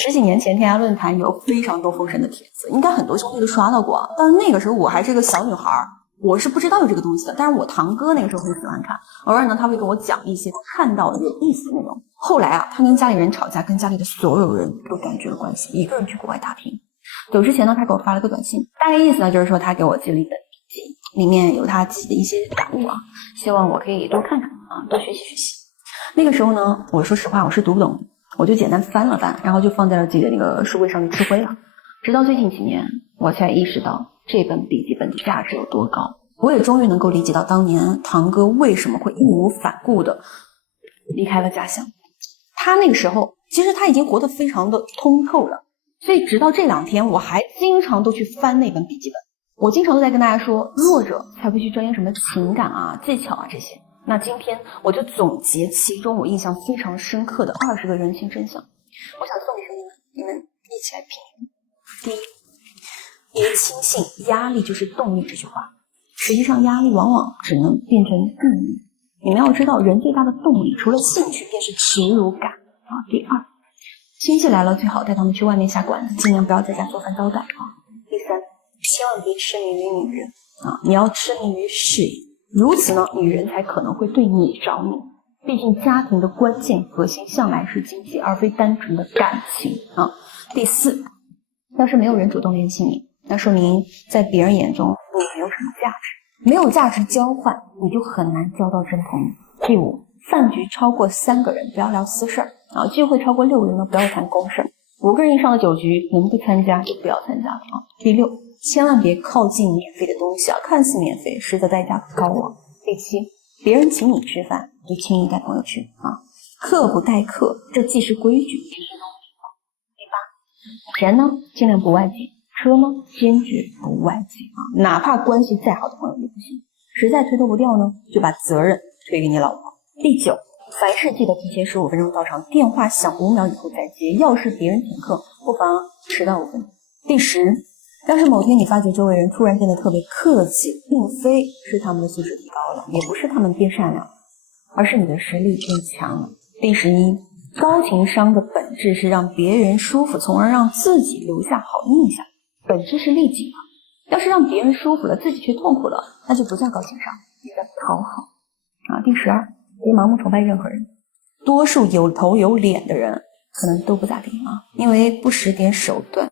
10几年前天涯论坛有非常多封神的帖子，应该很多兄弟都刷到过。但那个时候我还是个小女孩，我是不知道有这个东西的。但是我堂哥那个时候很喜欢看，偶尔呢他会跟我讲一些看到的有意思的内容。后来啊，他跟家里人吵架，跟家里的所有人都断绝了关系，一个人去国外打拼。走之前呢，他给我发了个短信，大概意思呢就是说他给我寄了一本笔记，里面有他记的一些感悟啊，希望我可以多看看啊，多学习学习。那个时候呢，我说实话我是读不懂，我就简单翻了翻，然后就放在了自己的那个书柜上去吃灰了。直到最近几年，我才意识到这本笔记本的价值有多高。我也终于能够理解到当年堂哥为什么会义无反顾的离开了家乡。他那个时候其实他已经活得非常的通透了，所以直到这2天我还经常都去翻那本笔记本。我经常都在跟大家说，弱者才会去钻研什么情感啊、技巧啊这些。那今天我就总结其中我印象非常深刻的20个人性真相，我想送给兄弟们，你们一起来品。第一，别轻信压力就是动力这句话，实际上压力往往只能变成动力。你们要知道，人最大的动力除了兴趣便是耻辱感啊。第二，亲戚来了最好带他们去外面下馆子，尽量不要在家做饭招待啊。第三，千万别痴迷于女人啊，你要痴迷于事业，如此呢，女人才可能会对你着迷。毕竟家庭的关键核心向来是经济，而非单纯的感情啊。第四，要是没有人主动联系你，那说明在别人眼中你没有什么价值，没有价值交换，你就很难交到真朋友。第五，饭局超过3个人不要聊私事啊，聚会超过6人呢不要谈公事，5个人以上的酒局能不参加就不要参加了啊。第六，千万别靠近免费的东西啊，看似免费，实则代价高啊。第七，别人请你吃饭，就轻易带朋友去啊，客不待客，这既是规矩，也是东西啊。第八，钱呢尽量不外借，车呢坚决不外借啊，哪怕关系再好的朋友也不行，实在推脱不掉呢，就把责任推给你老婆。第九，凡事记得提前15分钟到场，电话响5秒以后再接，要是别人请客，不妨迟到5分钟。第十，要是某天你发觉周围人突然变得特别客气，并非是他们的素质提高了，也不是他们变善良，而是你的实力变强了。第11，高情商的本质是让别人舒服，从而让自己留下好印象，本质是利己的。要是让别人舒服了，自己却痛苦了，那就不叫高情商，也叫讨好啊。第12，别盲目崇拜任何人，多数有头有脸的人可能都不咋地啊，因为不识点手段。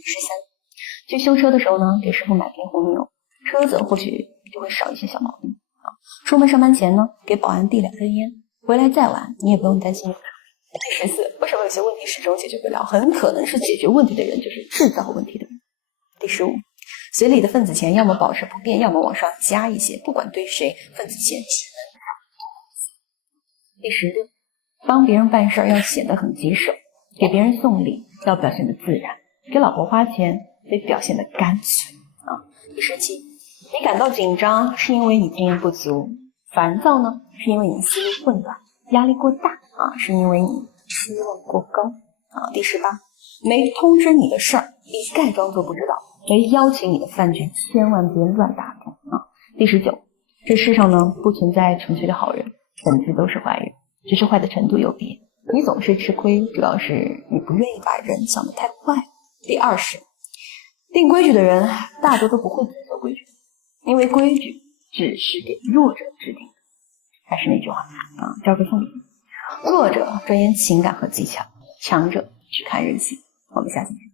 13，去修车的时候呢，给师傅买瓶红牛，车子或许就会少一些小毛病啊。出门上班前呢，给保安递2根烟，回来再晚你也不用担心。第14，为什么有些问题始终解决不了？很可能是解决问题的人就是制造问题的人。第15，随礼的份子钱要么保持不变，要么往上加一些，不管对谁，份子钱只能。第16，帮别人办事要显得很棘手，给别人送礼要表现得自然，给老婆花钱得表现得干脆啊。第17，你感到紧张是因为你经验不足，烦躁呢是因为你思路混乱，压力过大啊是因为你期望过高啊。第18，没通知你的事儿一概装作不知道，没邀请你的饭局千万别乱打听啊。第19，这世上呢不存在纯粹的好人，本质都是坏人，只是坏的程度有别。你总是吃亏，主要是你不愿意把人想得太坏。第20，定规矩的人大多都不会遵守规矩，因为规矩只是给弱者制定的。还是那句话啊，交给送礼，弱者钻研情感和技巧，强者只看人性。我们下期见。